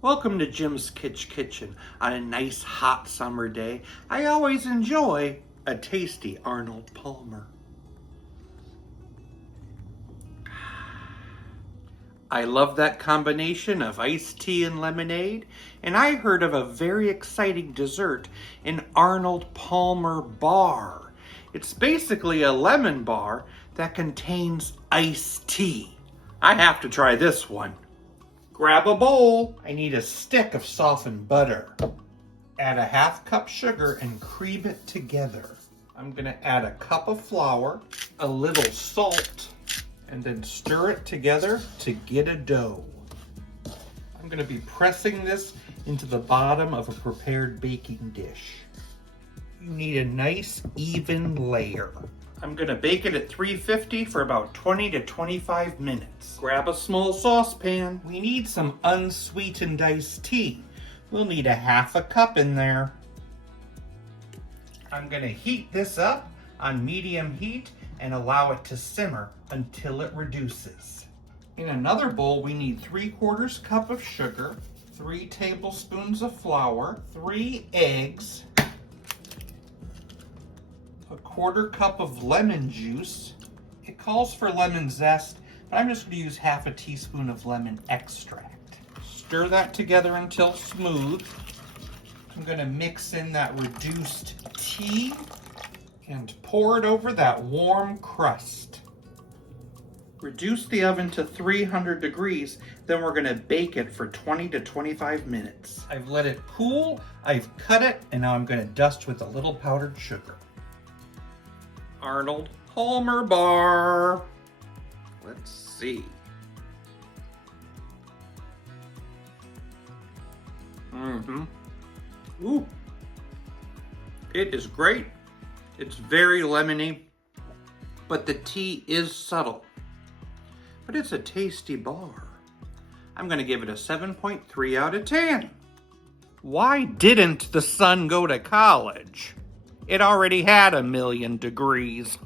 Welcome to Jim's Kitchen. On a nice hot summer day, I always enjoy a tasty Arnold Palmer. I love that combination of iced tea and lemonade, and I heard of a very exciting dessert, an Arnold Palmer Bar. It's basically a lemon bar that contains iced tea. I have to try this one. Grab a bowl. I need a stick of softened butter. Add a half cup sugar and cream it together. I'm gonna add a cup of flour, a little salt, and then stir it together to get a dough. I'm gonna be pressing this into the bottom of a prepared baking dish. You need a nice even layer. I'm gonna bake it at 350 for about 20 to 25 minutes. Grab a small saucepan. We need some unsweetened iced tea. We'll need a half a cup in there. I'm gonna heat this up on medium heat and allow it to simmer until it reduces. In another bowl, we need 3/4 cup of sugar, 3 tablespoons of flour, 3 eggs, a 1/4 cup of lemon juice. It calls for lemon zest, but I'm just going to use half a teaspoon of lemon extract. Stir that together until smooth. I'm going to mix in that reduced tea and pour it over that warm crust. Reduce the oven to 300 degrees, then we're going to bake it for 20 to 25 minutes. I've let it cool, I've cut it, and now I'm going to dust with a little powdered sugar. Arnold Palmer Bar. Let's see. Ooh. It is great. It's very lemony, but the tea is subtle. But it's a tasty bar. I'm going to give it a 7.3 out of 10. Why didn't the sun go to college? It already had 1,000,000 degrees.